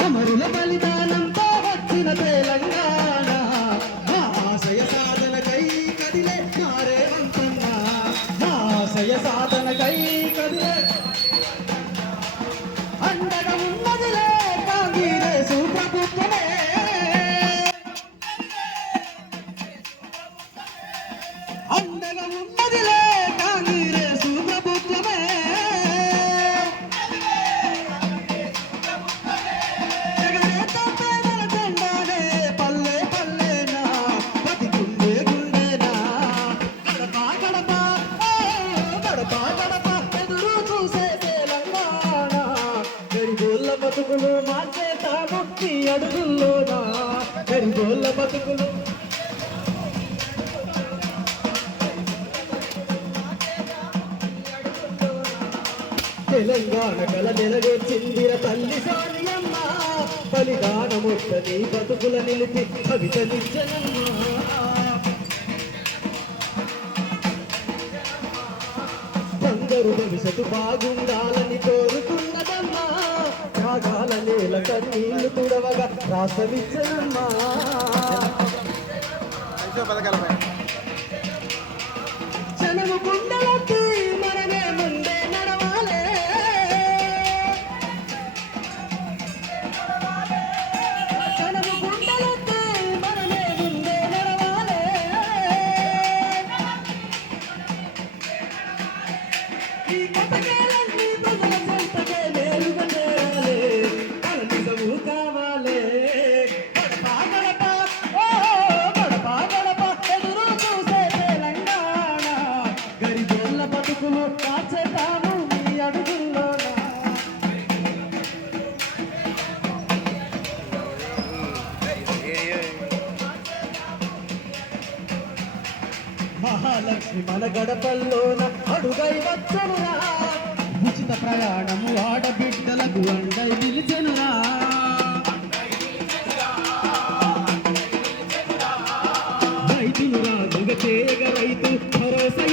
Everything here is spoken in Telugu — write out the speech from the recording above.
అమరుల బలిదానంతో వచ్చిన తెలంగాణ. మా ఆశయ సాధనకై కదిలే మారేవంతన్న మా ఆశయ సాధనకై కదిలే అండగా ఉన్నదిలే బతుకులు మార్చేతాము నీ అడుగుల్లోనా గరిబోళ్ళ బతుకులు తెలంగాణ కల నెరవేర్చిందిర తల్లి సానియమ్మ బలిదానముట్టని బతుకుల నిలిపి కవిత నిచ్చనమ్మ అందరూ భవిష్యత్తు బాగుండాలని కోరుతున్నదమ్మా త్యాగాల నేల కన్నీళ్ళు తుడవగా రాసవిచ్చనమ్మా. పథకాలపై y porque le మహాలక్ష్మి మన గడపల్లోన అడుగై వచ్చనురా ఉచిత ప్రయాణము ఆడబిడ్డలకు అండై నిలిచెనురా. రైతులు రాజుగా చేయగ రైతు భరోసా